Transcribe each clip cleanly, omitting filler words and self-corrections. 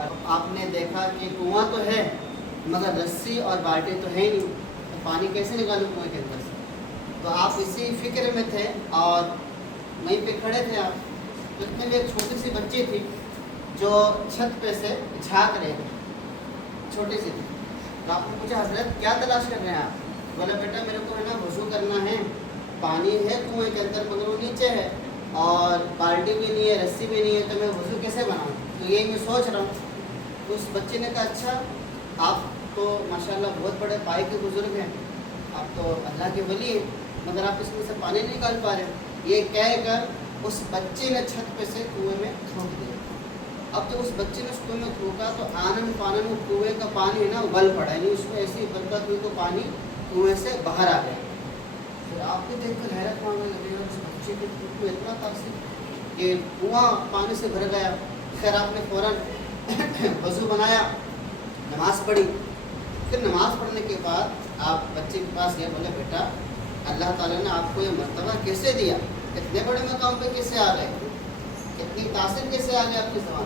آپ نے دیکھا کہ کنواں تو ہے مگر رسی اور بالٹی تو ہے نہیں، تو پانی کیسے نکالوں کنویں کے اندر سے؟ تو آپ اسی فکر میں تھے اور وہیں پہ کھڑے تھے آپ، تو اتنے میں ایک چھوٹی سی بچی تھی جو چھت پہ سے جھانک رہی تھی، چھوٹی سی تھی. تو آپ نے پوچھا حضرت کیا تلاش کر رہے ہیں آپ؟ بولا بیٹا میرے کو ہے نا وضو کرنا ہے، پانی ہے کنویں کے اندر مگر وہ نیچے ہے اور بالٹی بھی نہیں ہے، رسی بھی نہیں ہے، تو میں وضو کیسے بناؤں؟ تو یہی میں سوچ رہا ہوں. تو اس بچے نے کہا اچھا آپ تو ماشاءاللہ بہت بڑے پائے کے بزرگ ہیں، آپ تو اللہ کے ولی ہیں، مگر آپ اس میں سے پانی نہیں نکال پا رہے. یہ کہہ کر اس بچے نے چھت پہ سے کنویں میں تھوک دیا. اب جب اس بچے نے اس کنویں میں تھوکا تو آنن فانن کنویں کا پانی ہے نا ابل پڑا، یعنی اس میں ایسی برکت ہوئی تو پانی کنویں سے باہر آ گیا. پھر آپ کو دیکھ کر حیرت ماننے لگے اور اس بچے کے تھوک میں اتنا تاثیر کہ کنواں پانی سے بھر گیا. خیر آپ نے فوراً وضو بنایا، نماز پڑھی. پھر نماز پڑھنے کے بعد آپ بچے کے پاس گئے، بولے بیٹا اللہ تعالیٰ نے آپ کو یہ مرتبہ کیسے دیا؟ اتنے بڑے مقام پہ کیسے آ گئے؟ اتنی تاثیر کیسے آ گئی آپ کی زبان؟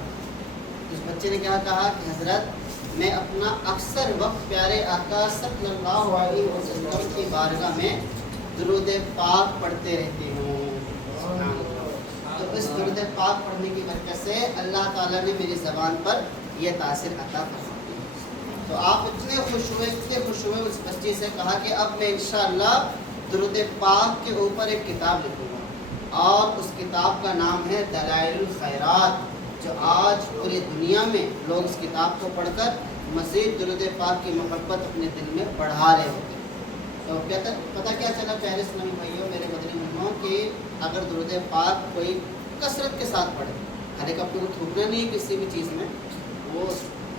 اس بچے نے کیا کہا کہ حضرت میں اپنا اکثر وقت پیارے آقا صلی اللہ علیہ وسلم کی بارگاہ میں درود پاک پڑھتے رہتی ہوں. تو اس درود پاک پڑھنے کی برکت سے اللہ تعالیٰ نے میری زبان پر یہ تاثیر عطا فرمائی. تو آپ اتنے خوش ہوئے اس بچی سے کہا کہ اب میں انشاءاللہ درود پاک کے اوپر ایک کتاب لکھوں گا اور اس کتاب کا نام ہے دلائل الخیرات، جو آج پوری دنیا میں لوگ اس کتاب کو پڑھ کر مزید درود پاک کی محبت اپنے دل میں بڑھا رہے ہوتے ہیں. تو پتہ کیا چلا پیارے اسلامی بھائیوں میرے مدنی مہمانوں کہ اگر درود پاک کوئی کثرت کے ساتھ پڑھے، ہر ایک اپنے کو تھوکنا نہیں ہے کسی بھی چیز میں، وہ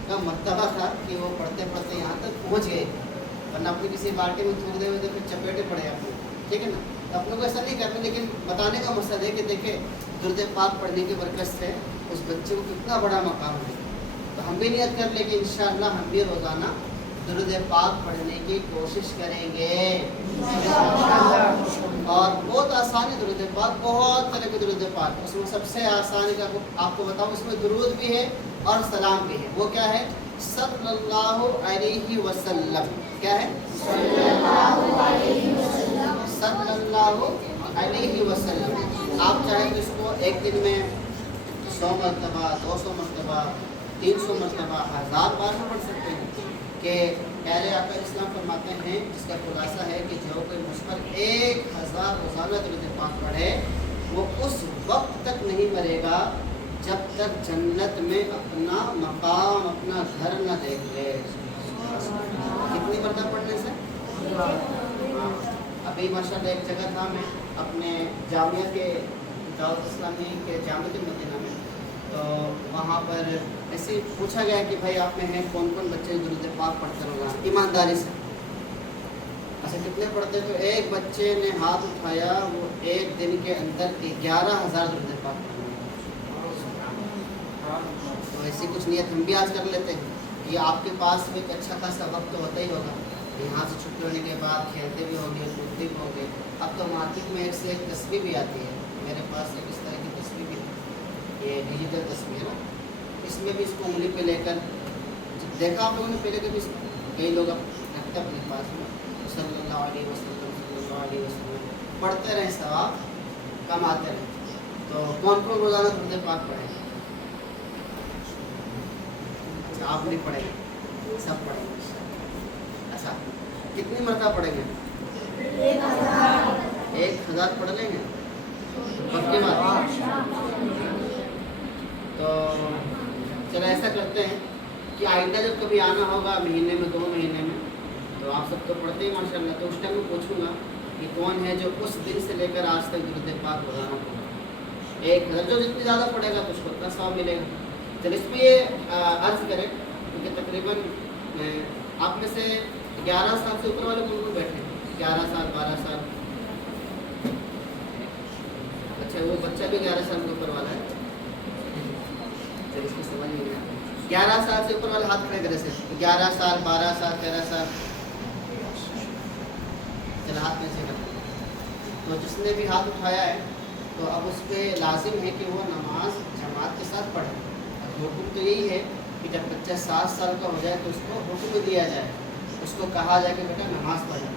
کا مرتبہ تھا کہ وہ پڑھتے پڑھتے یہاں تک پہنچ گئے، ورنہ اپنی کسی بالٹی میں تھوک دے ہوئے تو پھر چپیٹے پڑے اپنے، ٹھیک ہے نا. تو اپنے کو ایسا نہیں کرنا، لیکن بتانے کا مقصد ہے کہ دیکھیں درود پاک پڑھنے کی برکت سے اس بچے کو کتنا بڑا مقام ہے. تو ہم بھی نیت کر لیں کہ انشاءاللہ ہم بھی روزانہ درود پاک پڑھنے کی کوشش کریں گے اور بہت آسان ہے درود پاک، بہت طرح کے درود پاک. اس میں سب سے آسان ہے کہ آپ کو بتاؤں، اس میں درود بھی ہے اور سلام بھی ہے. وہ کیا ہے؟ صلی اللہ علیہ وسلم. کیا ہے؟ صلی اللہ علیہ وسلم. آپ چاہیں تو اس کو ایک دن میں 100 مرتبہ، 200 مرتبہ، 300 مرتبہ، 1000 بار میں پڑھ سکتے ہیں. کہ پیارے آقا اسلام فرماتے ہیں، جس کا خلاصہ ہے کہ جو کوئی مجھ پر 1000 روزانہ درود پاک پڑھے وہ اس وقت تک نہیں مرے گا جب تک جنت میں اپنا مقام، اپنا گھر نہ دیکھ لے. کتنی مرتبہ پڑھنے سے؟ ابھی ماشاءاللہ ایک جگہ تھا، میں اپنے جامعہ کے دعوت اسلامی کے جامعہ مدینہ میں، تو وہاں پر ایسے پوچھا گیا کہ بھائی آپ میں ہیں کون کون بچے درود پاک پڑھتے ہوگا ایمانداری سے؟ اچھا کتنے پڑھتے؟ تو ایک بچے نے ہاتھ اٹھایا، وہ ایک دن کے اندر 11,000 درود پاک پڑھتے. تو ایسی کچھ نیت ہم بھی آج کر لیتے ہیں. یہ آپ کے پاس بھی ایک اچھا خاصا وقت تو ہوتا ہی ہوگا، یہاں سے چھٹی ہونے کے بعد کھیلتے بھی ہوں گے، کودتے بھی ہوں گے. اب تو مارکیٹ میں ایک سے ایک تصویر بھی آتی ہے، میرے پاس ایک اس طرح کی تصویر بھی ہے، یہ ڈیجیٹل تصویر ہے نا، اس میں بھی اس کو انگلی پہ لے کر دیکھا آپ لوگوں نے پہلے کبھی؟ کئی لوگ رکھتے اپنے پاس میں صلی اللہ علیہ وسلم، صلی اللہ علیہ وسلم پڑھتے رہیں، ثواب کماتے رہیں. تو کون کون روزانہ درود پاک پڑھیں؟ آپ نہیں پڑھیں گے، سب پڑھیں گے. اچھا کتنی مرتبہ پڑھیں گے؟ 1000 پڑھ لیں گے پکی بات. تو چلو ایسا کرتے ہیں کہ آئندہ جب کبھی آنا ہوگا مہینے میں 2 مہینے میں، تو آپ سب تو پڑھتے ہی ماشاء اللہ، تو اس ٹائم میں پوچھوں گا کہ کون ہے جو اس دن سے لے کر آج تک درود پاک روزانہ پڑھا. 1000 جو جتنی زیادہ پڑھے گا تو اس کو اتنا ثواب ملے گا. چلو اس پہ یہ عرض کریں کیونکہ تقریباً آپ میں سے 11 سال سے اوپر والے کون بیٹھے ہیں؟ 11 سال، 12 سال. اچھا وہ بچہ بھی 11 سال کے اوپر والا ہے. چلو اس کو سمجھ نہیں آیا. 11 سال سے اوپر والے ہاتھ کھڑے کرے سے 11 سال، 12 سال، 13 سال. چل ہاتھ میں سے کرتے. تو جس نے بھی ہاتھ اٹھایا ہے تو اب اس پہ لازم ہے کہ وہ نماز جماعت کے ساتھ پڑھے. حکم تو یہی ہے کہ جب بچہ 7 سال کا ہو جائے تو اس کو حکم دیا جائے، اس کو کہا جائے کہ بیٹا نماز پڑھے،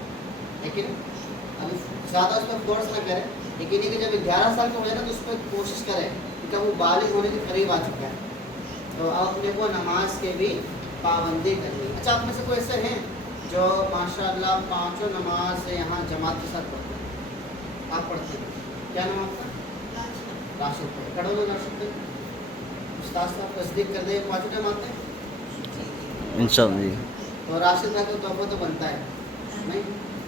لیکن ابھی زیادہ اس پہ فورس نہ کرے، لیکن یہ کہ جب 11 سال کا ہو جائے نا تو اس پہ کوشش کرے کہ وہ بالغ ہونے کے قریب آ چکا ہے تو اب اپنے کو نماز کے بھی پابندی کرنی ہے۔ اچھا، آپ میں سے کوئی ایسے ہیں جو ماشاء اللہ 5 نماز یہاں جماعت کے ساتھ پڑھتے ہیں؟ آپ پڑھتے ہیں کیا نام آپ کا؟ راشد پڑھے، کھڑے ہو راشد پہ استاد صاحب تصدیق کر دیں 5 ٹائم آتے ہیں انشاءاللہ جی۔ تو راشد بھائی کو تحفہ تو بنتا ہے نہیں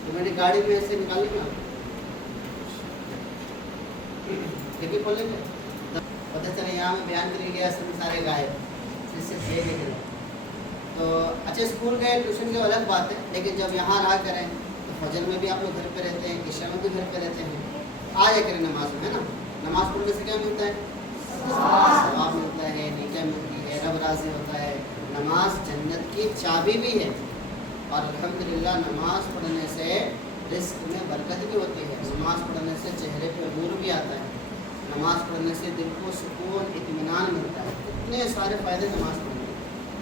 تو میری گاڑی میں ایسے نکال لیں گے آپ لیکن کھول لیں گے پتہ چلے یہاں میں بیان کری گیا سب سارے گائے جس سے بھیج گئے تو اچھے اسکول گئے ٹیوشن کی الگ بات ہے، لیکن جب یہاں رہا کریں تو فجر میں بھی آپ لوگ گھر پہ رہتے ہیں، عشاء میں بھی گھر پہ رہتے ہیں، آ جا کریں نماز میں، ہے نا؟ نماز پڑھنے سے کیا ملتا ہے؟ ثواب ملتا ہے، نیکی ملتی ہے، رب راضی ہوتا ہے، نماز جنت کی چابی بھی ہے، اور الحمدللہ نماز پڑھنے سے رزق میں برکت بھی ہوتی ہے، نماز پڑھنے سے چہرے پہ نور بھی آتا ہے، نماز پڑھنے سے دل کو سکون اطمینان ملتا ہے، اتنے سارے فائدے نماز پڑھنے کے۔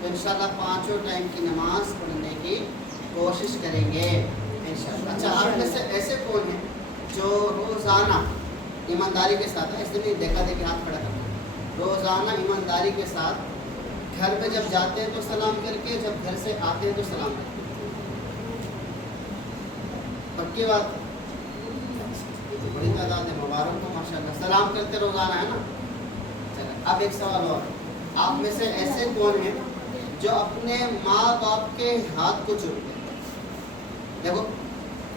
تو انشاءاللہ 5 ٹائم کی نماز پڑھنے کی کوشش کریں گے انشاءاللہ۔ اچھا، آپ میں سے ایسے کون ہیں جو روزانہ ایمانداری کے ساتھ، ایسے نہیں دیکھا دیکھی ہاتھ کھڑا کرتے ہیں، روزانہ ایمانداری کے ساتھ گھر پہ جب جاتے ہیں تو سلام کر کے، جب گھر سے آتے ہیں تو سلام کر کے؟ پکی بات، بڑی تعداد ہے، مبارک کو ماشاءاللہ، سلام کرتے روزانہ، ہے نا؟ چلے اب ایک سوال اور، آپ میں سے ایسے کون ہیں جو اپنے ماں باپ کے ہاتھ کو چومتے ہیں؟ دیکھو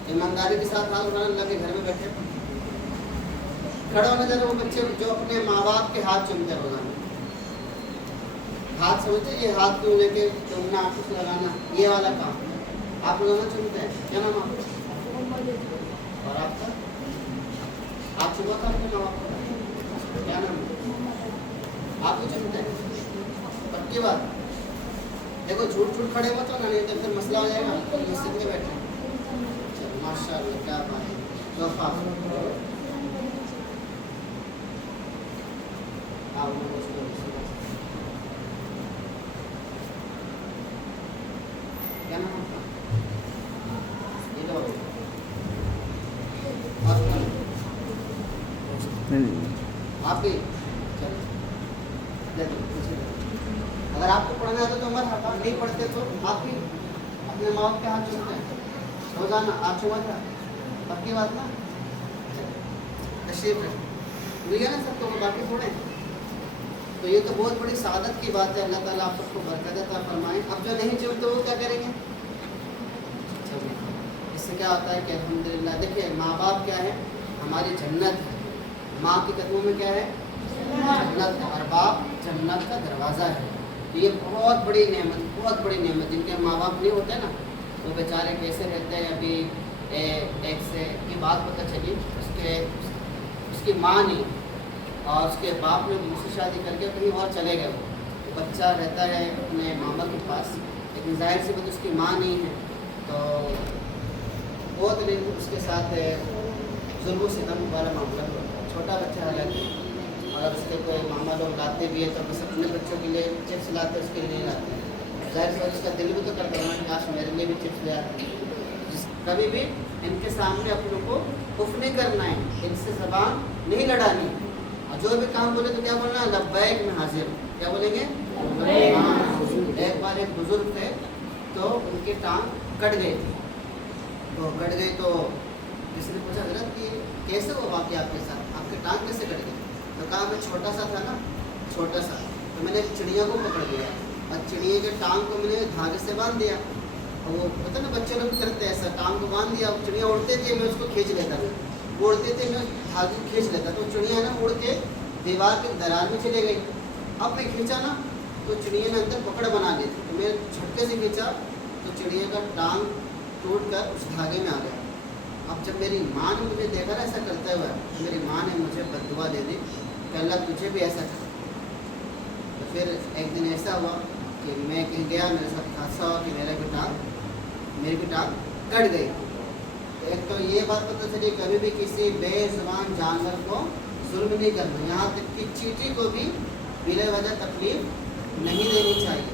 ایمانداری کے ساتھ ہاتھ اٹھانا، اللہ کے گھر میں بیٹھے کھڑے ہونے جا رہے وہ بچے جو اپنے ماں باپ کے ہاتھ چومتے ہیں روزانہ، ہاتھ سمجھتے یہ ہاتھ کیوں لے کے چومنا، آنکھوں سے لگانا، یہ والا کام آپ روزانہ چومتے ہیں؟ کیا نام آپ کا؟ اور آپ کا؟ آپ چوما تھا اپنے ماں باپ کا؟ کیا نام ہے؟ آپ بھی چومتے ہیں؟ پکی بات، دیکھو جھوٹ جھوٹ کھڑے ہو تو نہ، نہیں تو پھر مسئلہ ہو جائے گا، مسجد میں بیٹھے چلو ماشاء اللہ، کیا بات ہے، کیا نام آپ کا؟ آپ بھی اگر آپ کو پڑھنا ہے تو مت ہٹا، نہیں پڑھتے تو آپ بھی اپنے ماں باپ کے ہاتھ چومتے ہیں روزانہ، آپ چوما تھا؟ پکی بات نا؟ تشریف ہے مل گیا نا سب کو، باقی تھوڑے۔ تو یہ تو بہت بڑی سعادت کی بات ہے، اللہ تعالیٰ آپ سب کو برکت عطا فرمائے۔ اب جو نہیں چومتے وہ کیا کریں گے؟ اس سے کیا ہوتا ہے کہ الحمدللہ، دیکھیے ماں باپ کیا ہے؟ ہماری جنت ہے، ماں کے قدموں میں کیا ہے؟ جنت ہے، اور باپ جنت کا دروازہ ہے۔ یہ بہت بڑی نعمت، بہت بڑی نعمت، جن کے ماں باپ نہیں ہوتے نا وہ بیچارے کیسے رہتے ہیں۔ ابھی ایک سے کی بات پتہ چلی، اس کی ماں نہیں اور اس کے باپ نے دوسری شادی کر کے کہیں اور چلے گئے، وہ بچہ رہتا ہے اپنے ماما کے پاس، لیکن ظاہر سی بات اس کی ماں نہیں ہے تو بہت دن اس کے ساتھ ظلم و ستم والا معاملہ ہوتا ہے۔ چھوٹا بچہ حالانکہ، اگر اس کے کوئی ماما لوگ لاتے بھی ہے تو بس اپنے بچوں کے لیے چپس لاتے اس کے لیے نہیں لاتے ہیں، ظاہر سے اس کا دل بھی تو کرتا ہے کاش میرے لیے بھی چپس لے آتے ہیں۔ کبھی بھی ان کے سامنے اپنوں کو کف نہیں کرنا ہے، ان سے زبان نہیں لڑانی، اور جو بھی کام بولے تو کیا بولنا ہے؟ لبیک میں حاضر ہوں۔ کیا بولیں گے؟ ایک بار ایک بزرگ تھے تو ان کی ٹانگ کٹ گئی تھی، تو کٹ گئی تو کسی نے پوچھا حضرت کہ کیسے وہ واقعہ آپ کے ساتھ، آپ کی ٹانگ کیسے کٹ گئی؟ تو کہا میں چھوٹا سا تھا نا، چھوٹا سا، تو میں نے ایک چڑیا کو پکڑ لیا اور چڑیا کے ٹانگ کو میں نے دھاگے سے باندھ دیا، اور وہ پتہ نا بچے لوگ کرتے ایسا، ٹانگ کو باندھ دیا، چڑیا اڑتے تھے میں اس کو کھینچ لیتا تھا، وہ اڑتے تھے میں دھاگے کو کھینچ لیتا، تو چڑیا ہے نا اڑ کے دیوار کے درار میں چلے گئی۔ اب میں کھینچا نا تو چڑیا نے اندر پکڑ بنا لی تھی، تو میں جھٹکے سے کھینچا تو چڑیا کا ٹانگ ٹوٹ کر اس دھاگے میں آ گیا۔ اب جب میری ماں نے مجھے دیکھا نا ایسا کرتے ہوئے، تو میری ماں نے مجھے بد دعا دے دی کہ اللہ تجھے بھی ایسا کر۔ تو پھر ایک دن ایسا ہوا کہ میں کہیں گیا، میرے ساتھ حادثہ ہوا کہ میری بھی ٹانگ کٹ گئی۔ ایک تو یہ بات پتہ چلی کبھی بھی کسی بے زبان جانور کو ظلم نہیں کرنا، یہاں تک کہ چیٹی کو بھی بلا وجہ تکلیف نہیں دینی چاہیے۔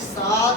7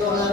2000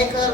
1000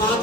5